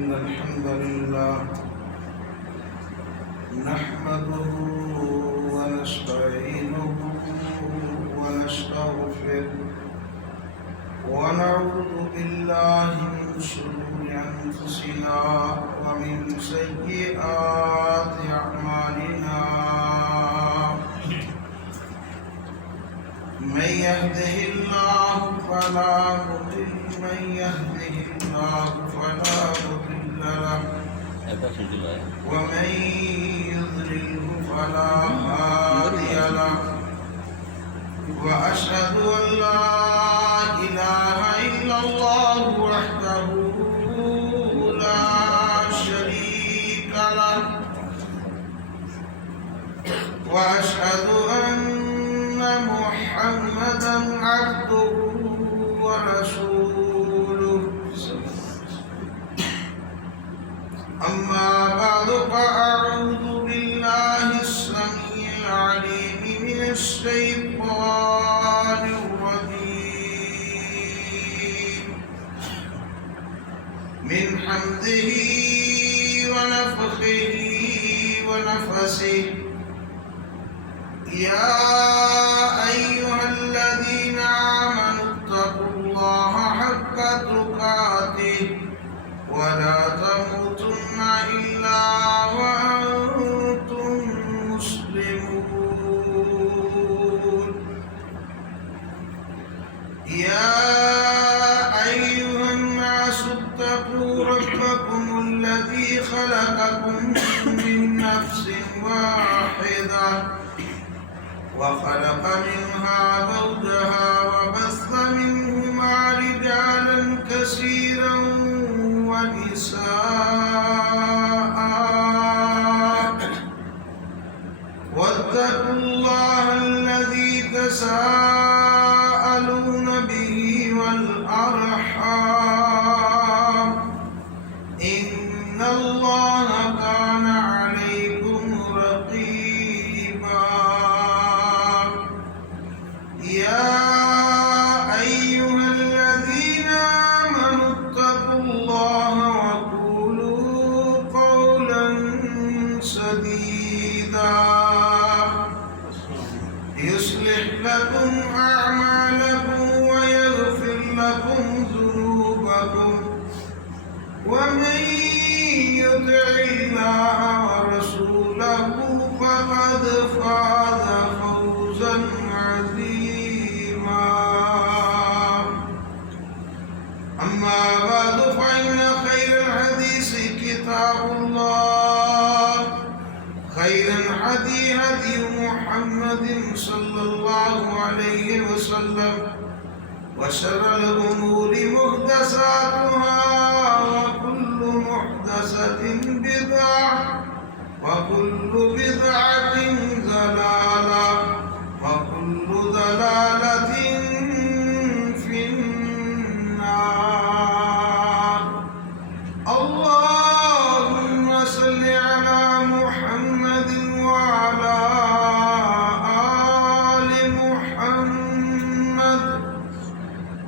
إن الحمد لله نحمده ونستعينه ونستغفره ونعوذ بالله من شرور أنفسنا ومن سيئات أعمالنا من يهده الله فلا مضل له ومن يضلله فلا هادي له وأشهد أن لا إله إلا الله وحده لا شريك له وأشهد أن محمدا عبده ورسوله أما بعد فأعوذ بالله السميع العليم من الشيطان الرجيم من حمده ونفخه ونفسه يا أيها الذين آمنوا اتقوا الله حق تقاته ولا تموتن إلا وأنتم مسلمون يا أيها الناس اتقوا ربكم الذي خلقكم من نفس واحدة وخلق منها زوجها وبث منهما رجالا كثيرا ونساء واتقوا الله الذي تساءلون به والأرحام إن الله كان عليكم رقيبا يا أيها الذين آمنوا اتقوا الله وقولوا قولا سديدا يصلح لكم أعمالكم ويغفر لكم ذنوبكم ومن يطع الله ورسوله فقد فاز فوزا عظيما أما بعد فإن خير الحديث كتاب الله خير الهدي هدي محمد صلى الله عليه وسلم وشر الأمور محدثاتها وكل محدثة بدعة وكل بدعة ضلالة وكل ضلالة في النار اللهم صل على محمد وعلى آل محمد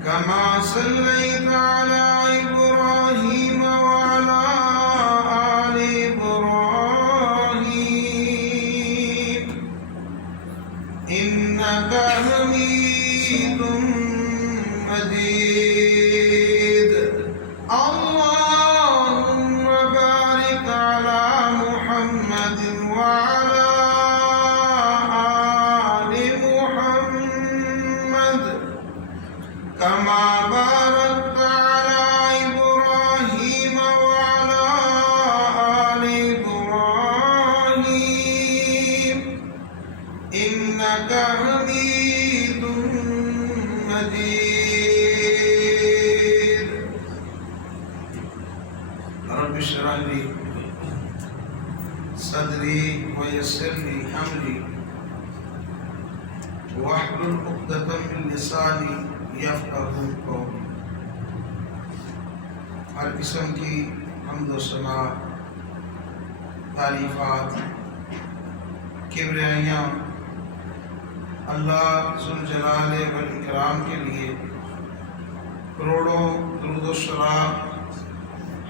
كما صليت على إبراهيم وعلى آل إبراهيم إنك حميد مجيد اللهم بارك على محمد وعلى آل محمد كما باركت على إبراهيم وعلى آل إبراهيم إنك حميد مجيد رب اشرح لي صدري ويسر لي أمري واحلل عقدة من لساني يفقهوا قولي ہر قسم کی حمد و ثنا تعریفات کبریائیاں اللہ ذوالجلال والاکرام کے لیے کروڑوں درود و سلام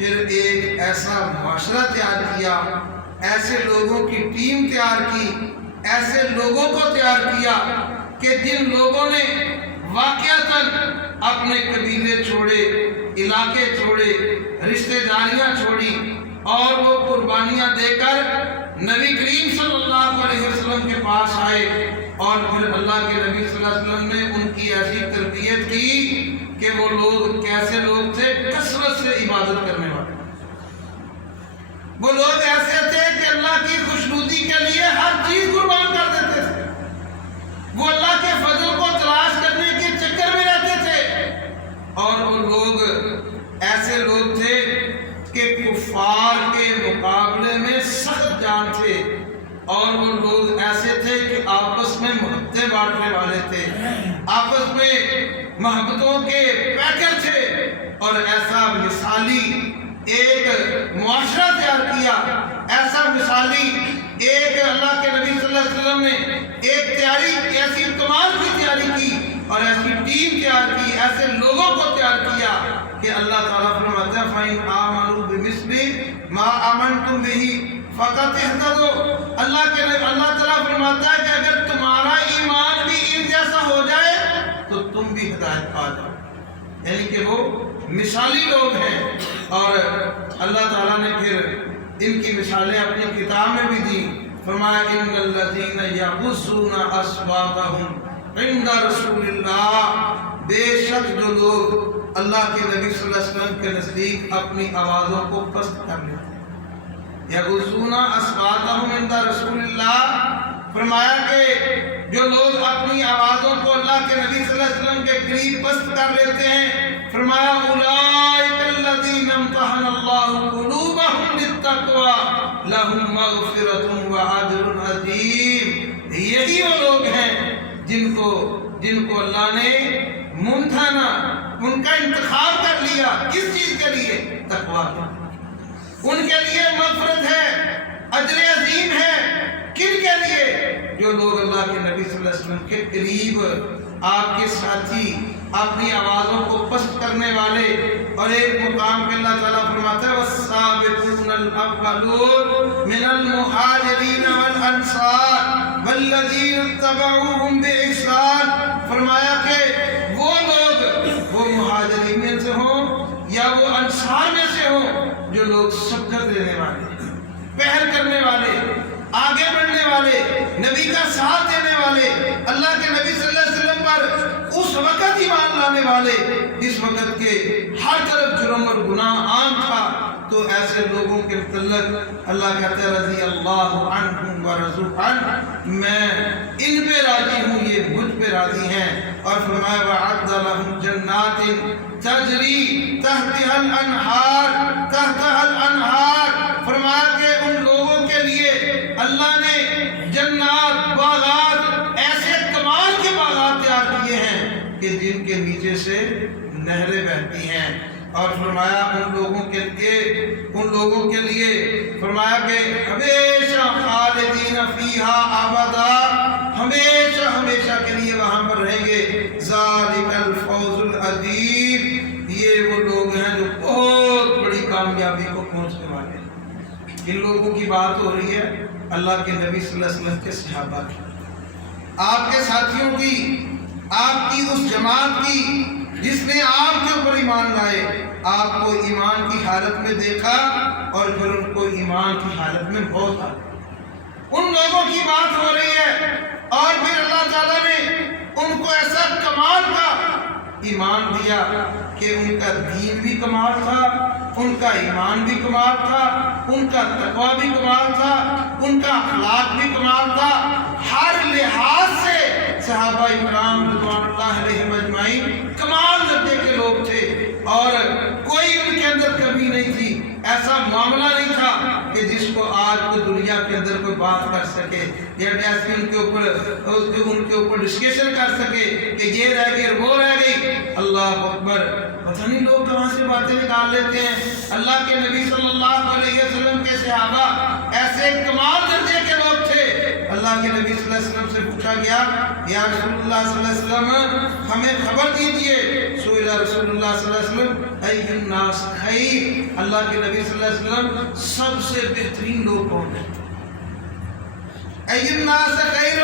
پھر ایک ایسا معاشرہ تیار کیا، ایسے لوگوں کی ٹیم تیار کی، ایسے لوگوں کو تیار کیا کہ جن لوگوں نے واقعتاً اپنے قبیلے چھوڑے، علاقے چھوڑے، رشتہ داریاں چھوڑی اور وہ قربانیاں دے کر نبی کریم صلی اللہ علیہ وسلم کے پاس آئے، اور پھر اللہ کے نبی صلی اللہ علیہ وسلم نے ان کی ایسی تربیت کی کہ وہ لوگ کیسے لوگ تھے؟ کثرت سے عبادت کرنے والے۔ وہ لوگ ایسے تھے کہ اللہ کی خوشنودی کے لیے ہر چیز قربان کر دیتے تھے، وہ اللہ کے فضل کو تلاش کرنے کے چکر میں رہتے تھے، اور وہ لوگ ایسے لوگ تھے کہ کفار کے مقابلے میں سخت جان تھے، اور وہ لوگ ایسے تھے کہ آپس میں محبتیں بانٹنے والے تھے، آپس میں محبتوں کے پیکر تھے، اور ایسا مثالی ایک معاشرہ تیار کیا، ایسا مثالی ایک اللہ کے نبی صلی اللہ علیہ وسلم نے ایک تیاری، ایسی کمال کی تیاری کی اور ایسی ٹیم تیار کی، ایسے لوگوں کو تیار کیا کہ اللہ تعالیٰ فرماتا ہے فَإِنْ آمَنُوا بِمِثْلِ مَا آمَنْتُمْ بِهِ فَقَدْ اهْتَدَوْا۔ اللہ تعالیٰ فرماتا ہے کہ اگر تمہارا ایمان بھی ان جیسا ہو جائے تو تم بھی ہدایت پا جاؤ، یعنی کہ وہ مثالی لوگ ہیں۔ اور اللہ تعالیٰ نے پھر ان کی مثالیں اپنی کتاب میں بھی دی، فرمایا ان الذین یغضون اصواتهم عند رسول اللہ، بے شک جو لوگ اللہ کے نبی صلی اللہ علیہ وسلم کے نزدیک اپنی آوازوں کو پست کر لیتے ہیں، یغضون اصواتهم عند رسول اللہ، فرمایا کہ جو لوگ اپنی آوازوں کو اللہ کے نبی صلی اللہ علیہ وسلم کے قریب پست کر لیتے ہیں، فرمایا اولئک الذین امتحن اللہ قلوبہم للتقوی لہم مغفرۃ واجر عظیم۔ یہی وہ لوگ ہیں جن کو اللہ نے ممتحنا، ان کا انتخاب کر لیا، کس چیز کے لیے؟ تقوی کے، ان کے لیے مغفرت ہے، اجر عظیم ہے۔ کن کے لیے؟ جو لوگ اللہ کے نبی صلی اللہ علیہ وسلم کے قریب، آپ کے ساتھی، اپنی آوازوں کو پست کرنے والے۔ اور ایک مقام پہ اللہ تعالیٰ فرماتا ہے وَالسَّابِقُونَ الْأَوَّلُونَ مِنَ الْمُهَاجِرِينَ وَالْأَنصَارِ وَالَّذِينَ اتَّبَعُوهُمْ بِإِحْسَانٍ، فرمایا کہ وہ لوگ، وہ مہاجرین میں سے ہوں یا وہ انصار میں سے ہوں، جو لوگ سبقت دینے والے، پہل کرنے والے، آگے بڑھنے والے، نبی کا ساتھ دینے والے، اللہ کے نبی صلی اللہ علیہ وسلم پر اس وقت ایمان لانے والے جس وقت کے ہر طرف جرم اور گناہ عام تھا، تو ایسے لوگوں کے متعلق اللہ کہتا ہے رضی اللہ عنہم ورضوا عنہ، میں ان پہ راضی ہوں، یہ مجھ پہ راضی ہیں۔ اور فرمایا وَأَعَدَّ لَهُمْ جَنَّاتٍ تَجْرِي تَحْتَهَا الْأَنْهَارُ تَحْتَهَا الْأَنْهَارُ، فرمایا کہ ان لوگوں کے لیے اللہ نے جنات، باغات، ایسے کمال کے باغات تیار کیے ہیں کہ جن کے نیچے سے نہریں بہتی ہیں۔ اور فرمایا ان لوگوں کے لیے فرمایا کہ ہمیشہ خالدین فیہا ابدا، ہمیشہ ہمیشہ کے لیے وہاں پر رہیں گے۔ ذالک الفوز العظیم، یہ وہ لوگ ہیں جو بہت بڑی کامیابی کو پہنچنے والے ہیں۔ ان لوگوں کی بات ہو رہی ہے اللہ کے نبی صلی اللہ علیہ وسلم کے صحابہ کی، آپ کے ساتھیوں کی، آپ کی اس جماعت کی جس نے آپ کے اوپر ایمان لائے، آپ کو ایمان کی حالت میں دیکھا اور پھر ان کو ایمان کی حالت میں بہت ان لوگوں کی بات ہو رہی ہے۔ اور پھر اللہ تعالیٰ نے ان کو ایسا کمال کا ایمان دیا کہ ان کا دین بھی کمال تھا، ان کا ایمان بھی کمال تھا، ان کا تقوی بھی کمال تھا، ان کا اخلاق بھی کمال تھا، ہر لحاظ سے صحابہ اکرام رضوان اللہ علیہم اجمعین کمال درجے کے لوگ تھے، اور کوئی ان کے اندر کمی نہیں تھی، ایسا معاملہ نہیں تھا کہ جس کو آج کو دنیا کے اندر کوئی بات کر سکے یا ایسے ان کے اوپر ڈسکشن کر سکے کہ یہ رہ گئی اور وہ رہ گئی۔ اللہ اکبر، پتہ نہیں لوگ کہاں سے باتیں نکال لیتے ہیں۔ اللہ کے نبی صلی اللہ علیہ وسلم کے صحابہ ایسے کمال درجے کے لوگ تھے، اللہ اللہ کے نبی صلی اللہ علیہ وسلم سے پوچھا گیا یا رسول اللہ صلی اللہ علیہ وسلم ہمیں خبر دیجئے. سئل رسول اللہ صلی اللہ علیہ وسلم ای الناس خیر, اللہ کے نبی صلی اللہ علیہ وسلم سب سے بہترین لوگ کون ہیں؟ ای الناس خیر,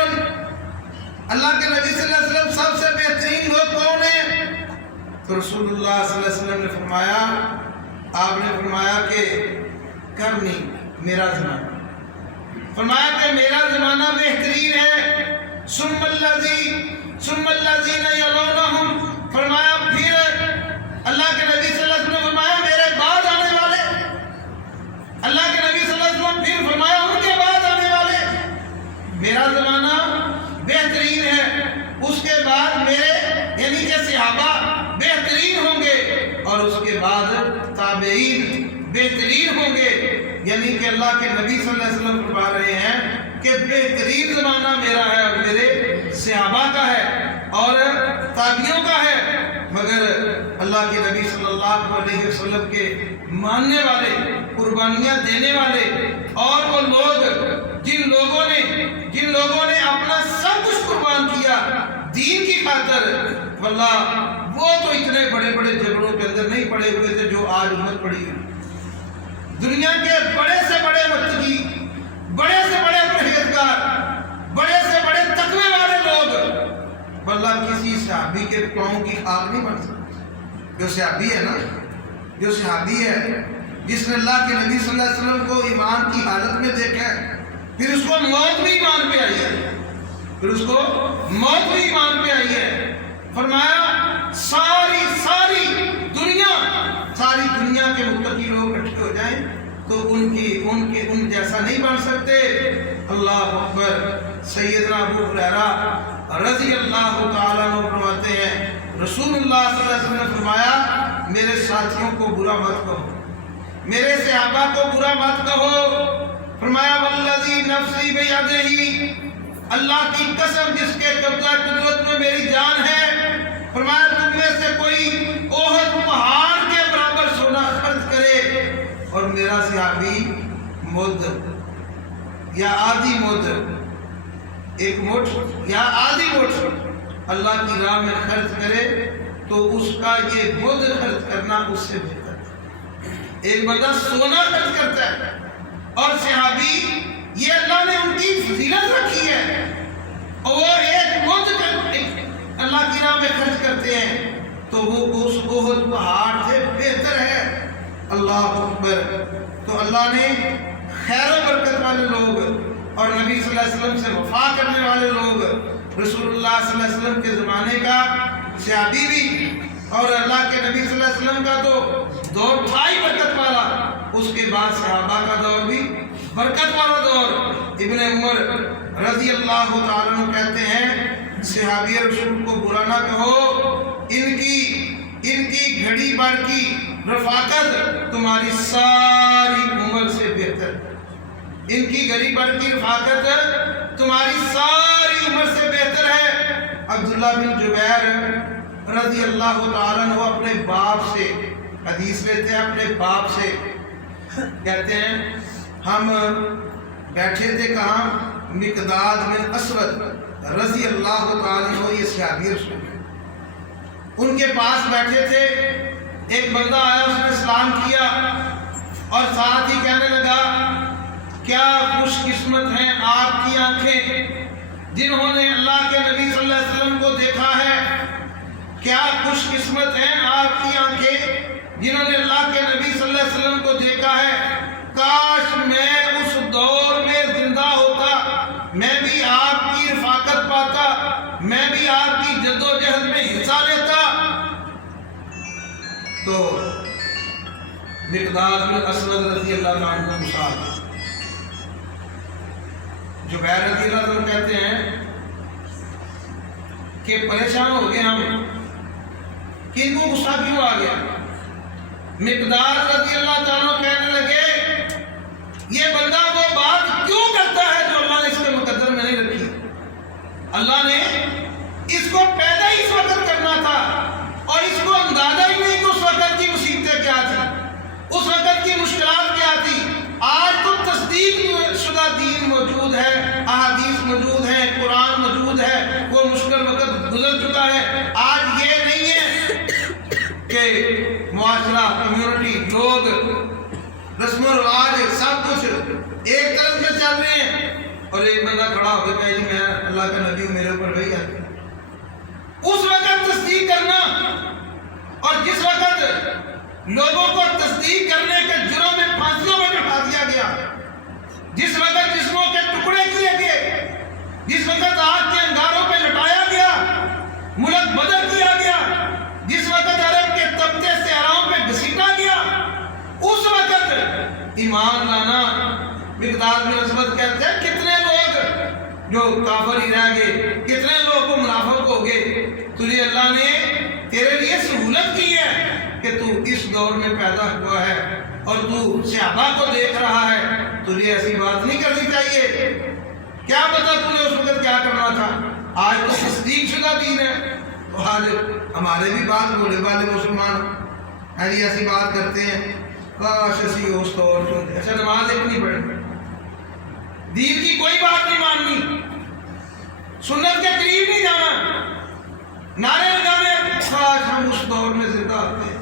اللہ کے نبی صلی اللہ علیہ وسلم سب سے بہترین لوگ کون ہیں؟ تو رسول اللہ صلی اللہ علیہ وسلم نے فرمایا, آپ نے فرمایا کہ کرنی, میرا زمانہ, فرمایا کہ میرا زمانہ بہترین ہے. ثم الذین یلونہم, فرمایا پھر اللہ کے نبی صلی اللہ علیہ وسلم فرمایا میرے بعد آنے والے, اللہ کے نبی صلی اللہ علیہ وسلم پھر فرمایا ان کے بعد آنے والے. میرا زمانہ بہترین ہے, اس کے بعد میرے یعنی کہ صحابہ بہترین ہوں گے, اور اس کے بعد تابعین بہترین ہوں گے. یعنی کہ اللہ کے نبی صلی اللہ علیہ وسلم فرما رہے ہیں کہ بہترین زمانہ میرا ہے اور میرے صحابہ کا ہے اور تابعیوں کا ہے. مگر اللہ کے نبی صلی اللہ علیہ وسلم کے ماننے والے, قربانیاں دینے والے, اور وہ لوگ جن لوگوں نے اپنا سب کچھ قربان کیا دین کی خاطر, واللہ وہ تو اتنے بڑے بڑے جھگڑوں کے اندر نہیں پڑے ہوئے تھے جو آج امت پڑی ہوئی. دنیا کے بڑے سے بڑے متقی, بڑے سے بڑے پرہیزگار, بڑے سے بڑے تقوی والے لوگ واللہ کسی صحابی کے پاؤں کی خاک نہیں بن سکتے. جو صحابی ہے نا, جو صحابی ہے جس نے اللہ کے نبی صلی اللہ علیہ وسلم کو ایمان کی حالت میں دیکھا ہے, پھر اس کو موت بھی ایمان پہ آئی ہے, پھر اس کو موت بھی ایمان پہ آئی ہے. فرمایا ساری دنیا کے متقی لوگ اکٹھے ہو جائیں تو ان جیسا نہیں بن سکتے. اللہ اکبر. سیدنا ابو ہریرہ رضی اللہ تعالیٰ عنہ فرماتے ہیں رسول اللہ صلی اللہ علیہ وسلم نے فرمایا میرے ساتھیوں کو برا مت کہو, میرے صحابہ کو برا مت کہو. فرمایا والذی نفسی بیدہ, اللہ کی قسم جس کے قبضہ قدرت میں میری جان ہے, فرمایا تم میں سے کوئی احد پہاڑ کے برابر سونا خرچ کرے اور میرا صحابی مد یا آدھی مد, ایک مٹھ یا آدھی مٹھ اللہ کی راہ میں خرچ کرے تو اس کا یہ مد خرچ کرنا اس سے بہتر ہے. ایک بندہ سونا خرچ کرتا ہے اور صحابی یہ اللہ نے ان کی فضیلت رکھی ہے اور وہ ایک مد اللہ کی راہ میں خرچ کرتے ہیں تو وہ اس احد پہاڑ سے بہتر ہے. اللہ اکبر. تو اللہ نے خیر و برکت والے لوگ اور نبی صلی اللہ علیہ وسلم سے وفا کرنے والے لوگ, رسول اللہ صلی اللہ علیہ وسلم کے زمانے کا صحابی بھی اور اللہ کے نبی صلی اللہ علیہ وسلم کا تو دور تھا ہی برکت والا, اس کے بعد صحابہ کا دور بھی برکت والا دور. ابن عمر رضی اللہ تعالیٰ عنہ کہتے ہیں صحابی رسول کو برا نہ کہو, ان کی گھڑی بھر کی رفاقت تمہاری ساری عمر سے بہتر, ان کی گھڑی بھر کی رفاقت تمہاری ساری عمر سے بہتر ہے. عبداللہ بن جبیر رضی اللہ تعالیٰ عنہ اپنے باپ سے حدیث لیتے ہیں, اپنے باپ سے کہتے ہیں ہم بیٹھے تھے کہاں, مقداد بن اسود رضی اللہ تعالیٰ عنہ, یہ صحابی رسول ہیں, ان کے پاس بیٹھے تھے. ایک بندہ آیا, اس نے اسلام کیا اور ساتھ ہی کہنے لگا کیا خوش قسمت ہیں آپ کی آنکھیں جنہوں نے اللہ کے نبی صلی اللہ علیہ وسلم کو دیکھا ہے, کیا خوش قسمت ہیں آپ کی آنکھیں جنہوں نے اللہ کے نبی صلی اللہ علیہ وسلم کو دیکھا ہے. کاش میں اس دور میں زندہ ہوتا, میں بھی آپ کی رفاقت پاتا, میں بھی آپ کی جد و جہد میں حصہ لیتا. تو مقداد بن اسود رضی اللہ عنہ کو مثال, جبیر رضی اللہ عنہ کہتے ہیں کہ پریشان ہو گئے ہم کہ ان کو غصہ کیوں آ گیا. مقداد رضی اللہ تعالیٰ کہنے لگے یہ بندہ وہ بات کیوں کرتا ہے جو اللہ نے اس کے مقدر میں نہیں رکھی. اللہ نے اس کو پیدا ہی اس وقت کرنا تھا اور اس کو اندازہ ہی نہیں کہ اس وقت کی مصیبتیں کیا تھی, اس وقت کی مشکلات کیا تھی. آج تو تصدیق شدہ دین موجود ہے, احادیث موجود ہیں، قرآن موجود ہے، وہ مشکل وقت گزر چکا ہے۔ آج یہ نہیں ہے کہ معاشرہ، کمیونٹی، لوگ، رسم و رواج سب کچھ ایک طرف سے چل رہے ہیں اور ایک بندہ کھڑا ہو کے کہے جی میں اللہ کا نبی ہوں، میرے اوپر وہی آتی ہے۔ اس وقت تصدیق کرنا، اور جس وقت لوگوں کو تصدیق کرنے کے جرم میں پھانسیوں میں بٹھا دیا گیا، جس وقت جسموں کے ٹکڑے کیے گئے، جس وقت آگ کے انگاروں پہ لٹایا گیا، ملک بدر کیا گیا، جس وقت عرب کے طبقے صحراؤں پہ گھسیٹا گیا، اس وقت ایمان لانا مقداد بن اسود کہتے ہیں کتنے لوگ جو کافر ہی رہ گئے، کتنے لوگ کو منافق ہو گئے۔ تجھے اللہ نے تیرے لیے سہولت کی ہے کہ تو اس دور میں پیدا ہوا ہے اور تو صحابہ کو دیکھ رہا ہے، تجھے ایسی بات نہیں کرنی چاہیے۔ کیا پتا تجھے اس وقت کیا کرنا تھا؟ آج تو تصدیق شدہ دین ہے، تو آج ہمارے بھی بات بولے والے مسلمان ایسی بات کرتے ہیں، کاش اسی اس طور پر اچھا نماز ایک نہیں پڑھی، دین کی کوئی بات نہیں ماننی، سنت کے قریب نہیں جانا، نعرے لگانے کاش ہم اس دور میں زندہ ہوتے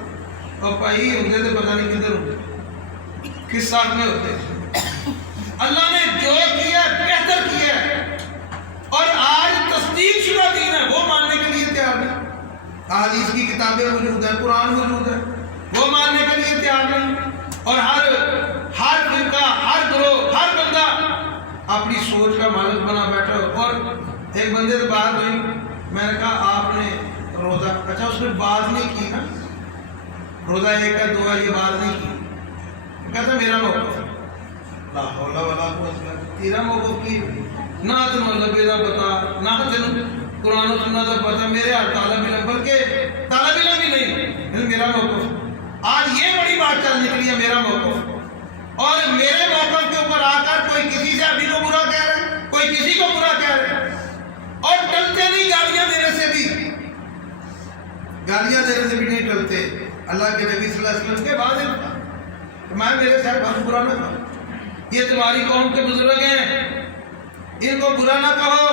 اور پائی ہوتے تو پتہ نہیں کدھر ہوتے، کس ساتھ میں ہوتے۔ اللہ نے جو کیا بہتر کیا ہے، اور آج تصدیق شدہ دین ہے، وہ ماننے کے لیے تیار نہیں۔ احادیث کی کتابیں موجود ہیں، قرآن موجود ہے، وہ ماننے کے لیے تیار نہیں۔ اور ہر فرقہ، ہر گروہ، ہر بندہ اپنی سوچ کا مالک بنا بیٹھا۔ اور ایک بندے سے بات ہوئی، میں نے کہا آپ نے روزہ، اچھا اس نے بات نہیں کی نا، روزہ ایک ہے، دو ہے، یہ بات نہیں کی، کہتا میرا موقف لا حول ولا قوت الا باللہ، تیرا موقف کی نہ تنو نبی دا پتا، نہ تنو قرآن و سنت دا پتا، میرے ہر طالب علم، بلکہ طالب علم بھی نہیں، میرا موقف۔ آج یہ بڑی بات چل نکلی ہے، میرا موقف، اور میرے موقف کے اوپر آ کر کوئی کسی سے ابھی کو برا کہہ رہے ہیں، کوئی کسی کو برا کہہ رہے ہیں، اور ٹلتے نہیں، گالیاں دینے سے بھی، گالیاں دینے سے بھی نہیں ٹلتے۔ اللہ کے نبی صلی اللہ علیہ وسلم کے بعد میں میرے سے بہت برا نہ کہو، یہ تمہاری قوم کے بزرگ ہیں، ان کو برا نہ کہو۔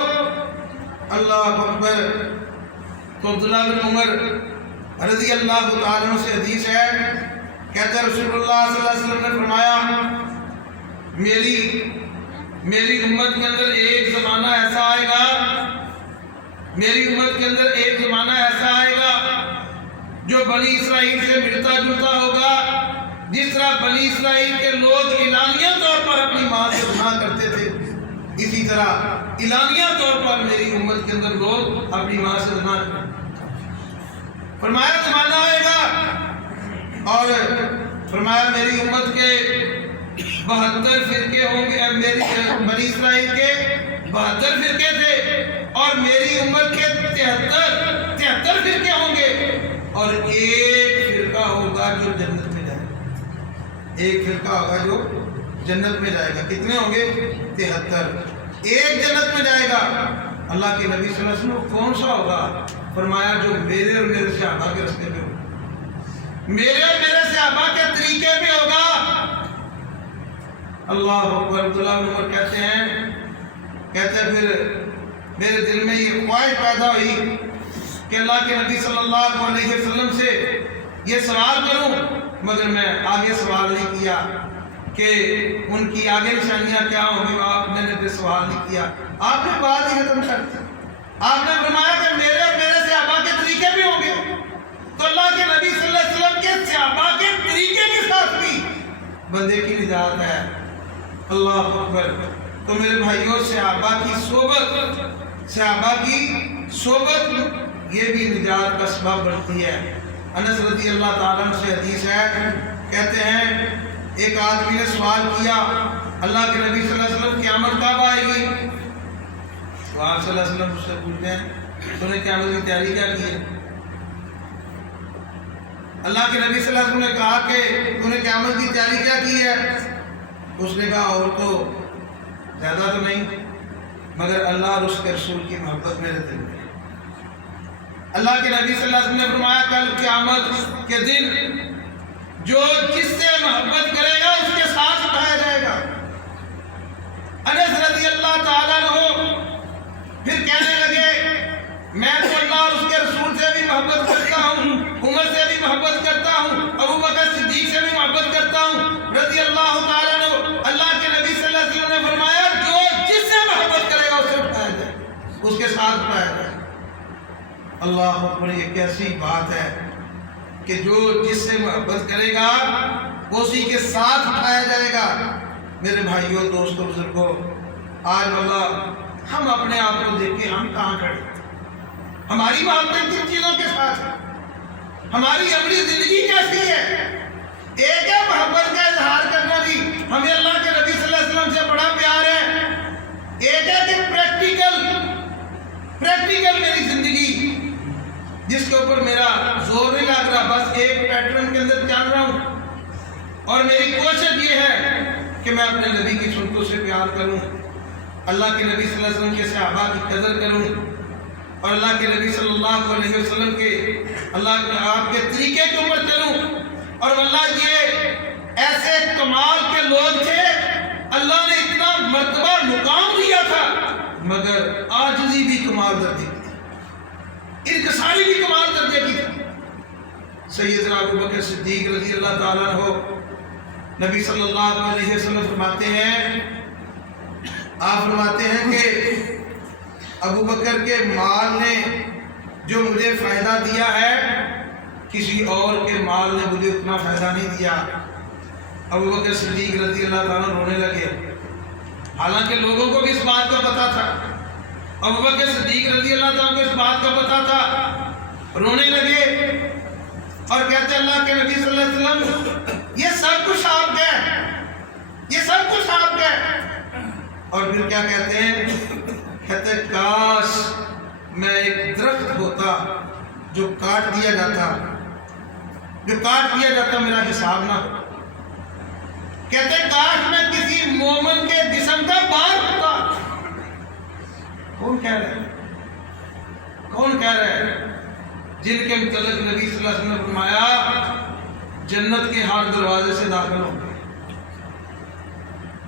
اللہ اکبر۔ تو عبداللہ بن عمر رضی اللہ تعالیٰ عنہ سے حدیث ہے، کہتے ہیں رسول اللہ صلی اللہ علیہ وسلم نے فرمایا میری امت کے اندر ایک زمانہ ایسا آئے گا، میری امت کے اندر ایک زمانہ ایسا آئے گا جو بنی اسرائیل سے ملتا جلتا ہوگا، جس طرح بنی اسرائیل کے لوگ اعلانیہ طور پر اپنی ماں سے گناہ کرتے تھے، اسی طرح اعلانیہ طور پر میری امت کے اندر لوگ اپنی ماں سے گناہ کرتے۔ فرمایا زمانہ آئے گا، اور فرمایا میری امت کے 72 فرقے ہوں گے، میری بنی اسرائیل کے 72 فرقے تھے، اور میری امت کے 73 فرقے ہوں گے، اور ایک فرقہ ہوگا جو جنت میں جائے گا، ایک فرقہ ہوگا جو جنت میں جائے گا۔ کتنے ہوں گے؟ 73، ایک جنت میں جائے گا۔ اللہ کے نبی صلی اللہ علیہ وسلم کون سا ہوگا؟ فرمایا جو میرے اور میرے صحابہ کے راستے پہ ہوگا، میرے اور میرے صحابہ کے طریقے پہ ہوگا۔ اللہ اکبر۔ عبداللہ بن عمر کہتے ہیں پھر میرے دل میں یہ خواہش پیدا ہوئی کہ اللہ کے نبی صلی اللہ علیہ وسلم سے یہ سوال کروں، مگر میں آگے سوال نہیں کیا کہ ان کی آگے نشانیاں کیا ہوں گی، میں نے پھر سوال نہیں کیا۔ آپ نے بات ہی ختم کر دی، آپ نے فرمایا کہ میرے اور میرے صحابہ کے طریقے بھی ہوں گے، تو اللہ کے نبی صلی اللہ علیہ وسلم کے صحابہ کے طریقے کے ساتھ بھی بندے کی نجات ہے۔ اللہ اکبر۔ تو میرے بھائیوں، صحابہ کی صحبت یہ بھی نجات کا سبب بنتی ہے۔ انس رضی اللہ تعالیٰ عنہ سے حدیث ہے، کہتے ہیں ایک آدمی نے سوال کیا اللہ کے نبی صلی اللہ علیہ وسلم قیامت کب آئے گی؟ تو آپ صلی اللہ علیہ وسلم اس سے پوچھتے ہیں تو نے قیامت کی تیاری کیا کی ہے؟ اللہ کے نبی صلی اللہ علیہ وسلم نے کہا کہ تو نے قیامت کی تیاری کیا کی ہے؟ اس نے کہا اور تو زیادہ تو نہیں، مگر اللہ اور اس کے رسول کی محبت میرے دل میں۔ اللہ کے نبی صلی اللہ علیہ وسلم نے فرمایا کل قیامت کے دن جو جس سے محبت کرے گا اس کے ساتھ اٹھایا جائے گا۔ انس رضی اللہ تعالیٰ عنہ اللہ اکبر، یہ کیسی بات ہے کہ جو جس سے محبت کرے گا وہ اسی کے ساتھ اٹھایا جائے گا۔ میرے بھائیوں، دوستوں، بزرگوں، آج واللہ ہم اپنے آپ کو دیکھ کے ہم کہاں کھڑے؟ ہماری محبتیں کن چیزوں کے ساتھ ہیں؟ ہماری اپنی زندگی کیسی ہے؟ ایک ہے محبت کا اظہار کرنا، بھی ہمیں اللہ کے نبی صلی اللہ علیہ وسلم سے بڑا پیار ہے۔ ایک ہے کہ پریکٹیکل میری زندگی جس کے اوپر میرا زور نہیں لگ رہا، بس ایک پیٹرن کے اندر چل رہا ہوں، اور میری کوشش یہ ہے کہ میں اپنے نبی کی سنتوں سے پیار کروں، اللہ کے نبی صلی اللہ علیہ وسلم کے صحابہ کی قدر کروں، اور اللہ کے نبی صلی اللہ علیہ وسلم کے آپ کے طریقے کے اوپر چلوں۔ اور اللہ یہ ایسے کمال کے لوگ تھے، اللہ نے اتنا مرتبہ مقام دیا تھا، مگر عاجزی بھی کمال درجے کی تھی، انکساری بھی کمال درجے کی تھی۔ سیدنا ابوبکر صدیق رضی اللہ تعالیٰ عنہ، نبی صلی اللہ علیہ وسلم فرماتے ہیں، آپ فرماتے ہیں کہ ابوبکر کے مال نے جو مجھے فائدہ دیا ہے، کسی اور کے مال نے مجھے اتنا فائدہ نہیں دیا۔ ابوبکر صدیق رضی اللہ تعالیٰ رونے لگے، حالانکہ لوگوں کو بھی اس بات کا پتا تھا، ابوبکر صدیق رضی اللہ تعالیٰ کو اس بات کا پتا تھا، رونے لگے اور کہتے اللہ کے نبی صلی اللہ علیہ وسلم یہ سب کچھ آپ کا ہے، یہ سب کچھ آپ کا ہے۔ اور پھر کیا کہتے ہیں؟ کہتے ہیں کاش میں ایک درخت ہوتا جو کاٹ دیا جاتا میرا حساب نہ ہو۔ کہتے ہیں کاش میں کسی مومن کے جسم کا بار ہوتا۔ کون کہہ رہا ہے؟ جن کے متعلق نبی صلی اللہ علیہ وسلم نے فرمایا جنت کے ہر دروازے سے داخل ہوں گے۔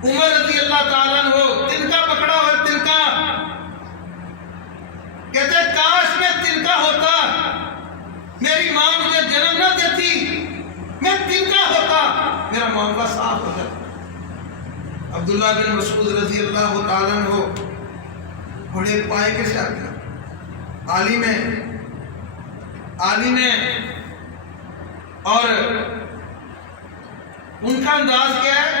عمر رضی اللہ تعالیٰ عنہ تنکا پکڑا ہوا، تنکا، کہتے ہیں کاش میں تنکا ہوتا، میری ماں مجھے جنم نہ دیتی، میں تنکا ہوتا، میرا معاملہ صاف ہو جاتا۔ عبداللہ بن مسعود رضی اللہ تعالیٰ عنہ بڑے پائے کے ساتھ عالم ہیں، اور ان کا انداز کیا ہے؟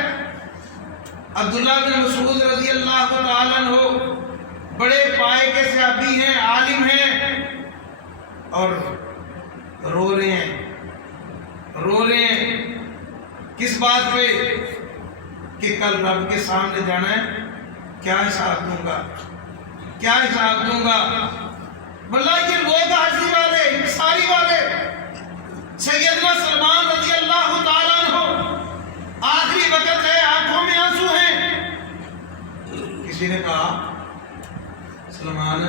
عبداللہ بن مسعود رضی اللہ تعالیٰ عنہ بڑے پائے کے صحابی ہیں، عالم ہیں، اور رو رہے ہیں کس بات پہ؟ کہ کل رب کے سامنے جانا ہے، کیا حساب دوں گا۔ واللہ یہ لوگ حاضری والے، انکساری والے، سیدنا سلمان رضی اللہ تعالیٰ عنہ، آخری وقت ہے، آنکھوں میں آنسو ہیں۔ کسی نے کہا سلمان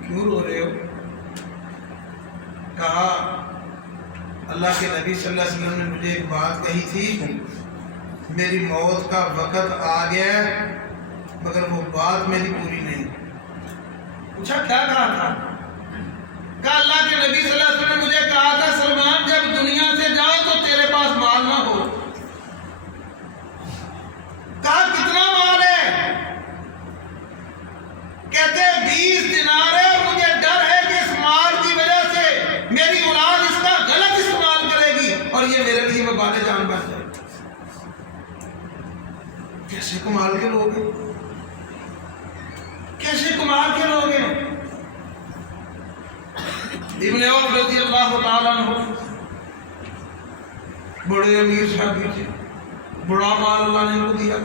کیوں رو رہے ہو؟ کہا اللہ کے نبی صلی اللہ علیہ وسلم نے مجھے ایک بات کہی تھی، میری موت کا وقت آ گیا مگر وہ بات میری پوری نہیں۔ پوچھا کیا کہا تھا؟ کہا اللہ کے نبی صلی اللہ علیہ وسلم نے مجھے کہا تھا سلمان جب دنیا سے جاؤ تو تیرے پاس مال نہ ہو۔ کہا کتنا مال ہے؟ کہتے 20 دینار ہے، مجھے ڈر ہے کہ اس مال کی وجہ سے میری اولاد اس کا غلط استعمال کرے گی اور یہ میرے لیے وبال جان بن جائے۔ کیسے کمال کے لوگ ہیں، کیسے کمال کے لوگ ہیں۔ ابن عوف رضی اللہ تعالیٰ عنہ بڑے امیر صحابی تھے، بڑا مال اللہ نے ان کو دیا،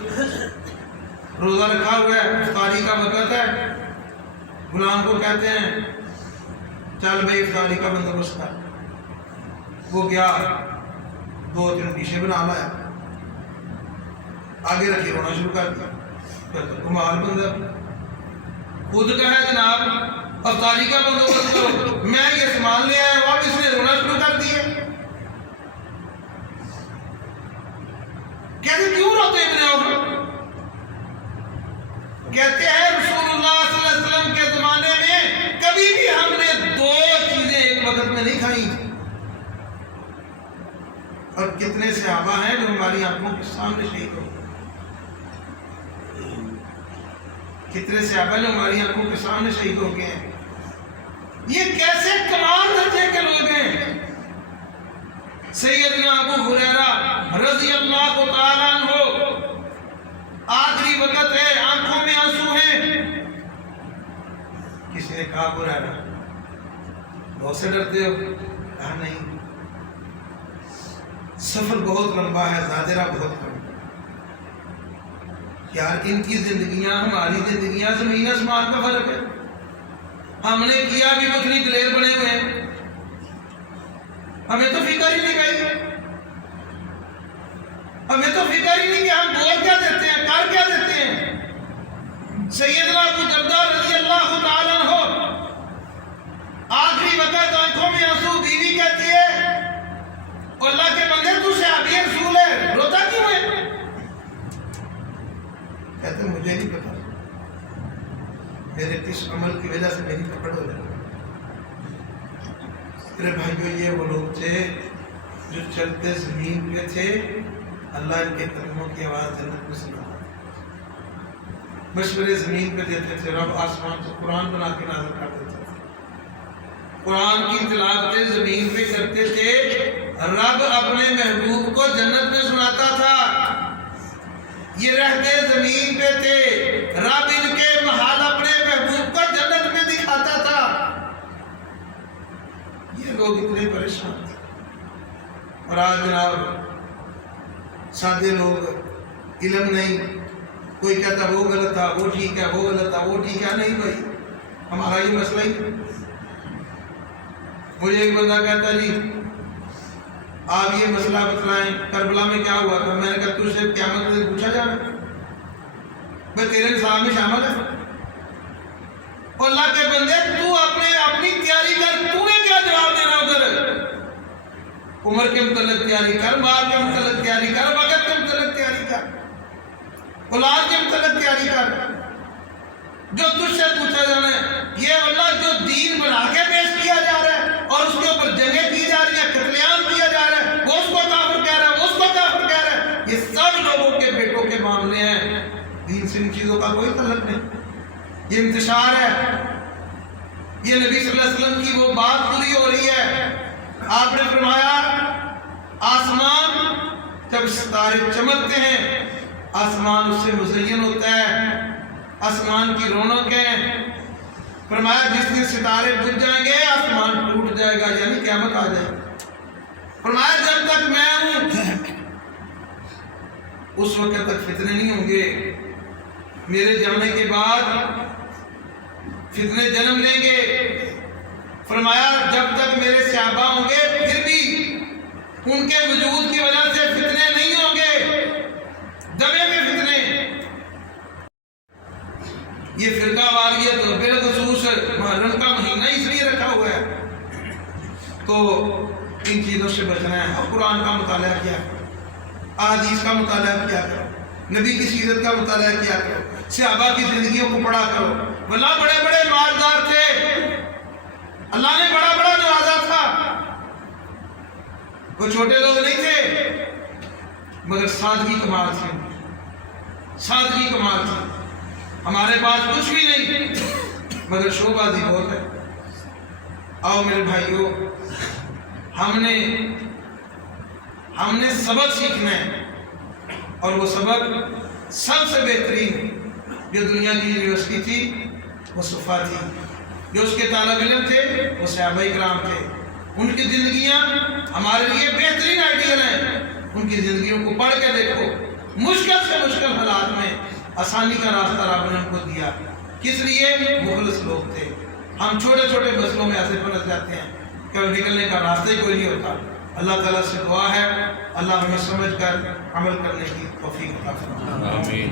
روزہ رکھا ہوا ہے، افطاری کا وقت ہے، غلام کو کہتے ہیں چل بھائی افطاری کا بندوبست کر۔ وہ گیا، 2-3 ڈشیں بنا لایا، آگے رکھی، رونا شروع کر دیا۔ کمال بندہ، خود کا ہے جناب افطاری کا بندوبست کرو، میں یہ سامان لے آیا، اور اس نے رونا شروع کر دیا۔ کہتے کیوں روتے ابن عوف؟ کہتے ہیں رسول اللہ صلی اللہ علیہ وسلم کے زمانے میں کبھی بھی ہم نے 2 چیزیں ایک وقت میں نہیں کھائی، اور کتنے صحابہ ہیں جو ہماری آنکھوں کے سامنے شہید ہو گئے، کتنے صحابہ جو ہماری آنکھوں کے سامنے شہید ہو گئے ہیں۔ یہ کیسے کمال درجے کے لوگ ہیں؟ سیدنا ابو ہریرہ رضی اللہ تعالیٰ عنہ، آخری وقت ہے، آنکھوں میں آنسو ہیں۔ کسی نے کہا ابو ہریرہ بہت سے ڈرتے ہو؟ کہا نہیں، سفر بہت لمبا ہے، زاجرہ بہت کم۔ یار ان کی زندگیاں ہماری زندگیاں زمین آسمان کا فرق ہے۔ ہم نے کیا بھی کچھ نہیں، دلیر بنے ہوئے ہیں، ہمیں تو فکر ہی نہیں بھائی، ہمیں تو فکر ہی نہیں کہ ہم بول کیا دیتے ہیں، کر کیا دیتے ہیں۔ سیدنا ابو درداء رضی اللہ تعالیٰ عنہ، آخری وقت آنکھوں میں آنسو، بیوی کہتی ہے اللہ کے بندے تو صحابی رسول ہے، روتا کیوں ہے؟ کہتے ہیں مجھے نہیں پتا، میرے کس عمل کی وجہ سے میری پکڑ ہو جائے۔ میرے بھائیو، یہ وہ لوگ تھے جو چلتے زمین پہ تھے، اللہ ان کے قدموں کی آواز جنت میں سنا، مشورے زمین پہ دیتے تھے، رب آسمان سے قرآن بنا کے نازل کر دیتے تھے، قرآن کی تلاوتیں زمین پہ کرتے تھے، رب اپنے محبوب کو جنت میں سناتا تھا۔ یہ رہتے زمین پہ تھے، رب ان کے محال اپنے محبوب کو جنت میں دکھاتا تھا۔ یہ لوگ اتنے پریشان تھے، اور آج جناب سادے لوگ، علم نہیں، کوئی کہتا وہ غلط تھا، وہ ٹھیک ہے، وہ غلط تھا، وہ ٹھیک ہے۔ نہیں بھائی، ہمارا یہ مسئلہ ہی۔ مجھے ایک بندہ کہتا جی آپ یہ مسئلہ بتلائیں، کربلا میں کیا ہوا تھا؟ میں نے کہا تجھ سے قیامت میں پوچھا جائے گا، میں تیرے نصاب میں شامل ہے؟ اور اللہ کے بندے تو اپنی تیاری کر، تو نے کیا جواب دینا ادھر؟ عمر کے متعلق تیاری کر، مال کے متعلق تیاری کر، وقت کے متعلق تیاری کر، اولاد کے متعلق تیاری کر، جو تجھ سے پوچھا جانا ہے۔ یہ اللہ جو دین بنا کے پیش کیا جا رہا ہے اور اس کے اوپر جنگیں کی جا رہی ہیں، قتل عام کیا جا رہا ہے، وہ اس کو کافر کہہ رہا ہے، وہ اس کو کافر کہہ رہا ہے، یہ سب لوگوں کے بیٹوں کے معاملے ہیں، دین سے ان چیزوں کا کوئی تعلق نہیں۔ یہ انتشار ہے، یہ نبی صلی اللہ علیہ وسلم کی وہ بات پوری ہو رہی ہے۔ آپ نے فرمایا آسمان جب ستارے چمکتے ہیں، آسمان اس سے مزین ہوتا ہے، آسمان کی رونق ہے۔ فرمایا جس دن ستارے بجھ جائیں گے آسمان ٹوٹ جائے گا، یعنی قیامت آ جائے گی۔ فرمایا جب تک میں ہوں اس وقت تک فتنے نہیں ہوں گے، میرے جانے کے بعد فتنے جنم لیں گے۔ فرمایا جب تک میرے صحابہ ہوں گے پھر بھی ان کے وجود کی وجہ سے فتنے نہیں ہوں گے، دبے میں فتنے۔ یہ فرقہ واریت بالخصوص محرم کا مہینہ اس لیے رکھا ہوا ہے تو ان چیزوں سے بچنا ہے۔ اور قرآن کا مطالعہ کیا کرو، احادیث کا مطالعہ کیا کرو، نبی کی سیرت کا مطالعہ کیا کرو، صحابہ کی زندگیوں کو پڑھا کرو۔ واللہ بڑے بڑے مالدار تھے، اللہ نے بڑا بڑا نوازا تھا، وہ چھوٹے لوگ نہیں تھے، مگر سادگی کمال تھی، سادگی کمال تھی۔ ہمارے پاس کچھ بھی نہیں مگر شو بازی بہت ہے۔ آؤ میرے بھائیوں، ہم نے سبق سیکھنا ہے، اور وہ سبق سب سے بہترین جو دنیا کی یونیورسٹی تھی وہ صفا تھی، جو اس کے طالب علم تھے وہ صحابہ کرام تھے۔ ان کی زندگیاں ہمارے لیے بہترین آئیڈیل ہیں، ان کی زندگیوں کو پڑھ کے دیکھو۔ مشکل سے مشکل حالات میں آسانی کا راستہ رب نے ان کو دیا، کس لیے؟ مخلص لوگ تھے۔ ہم چھوٹے چھوٹے مسئلوں میں ایسے پھنس جاتے ہیں کہ نکلنے کا راستہ ہی کوئی نہیں ہوتا۔ اللہ تعالیٰ سے دعا ہے اللہ ہمیں سمجھ کر عمل کرنے کی توفیق عطا فرمائے۔ آمین۔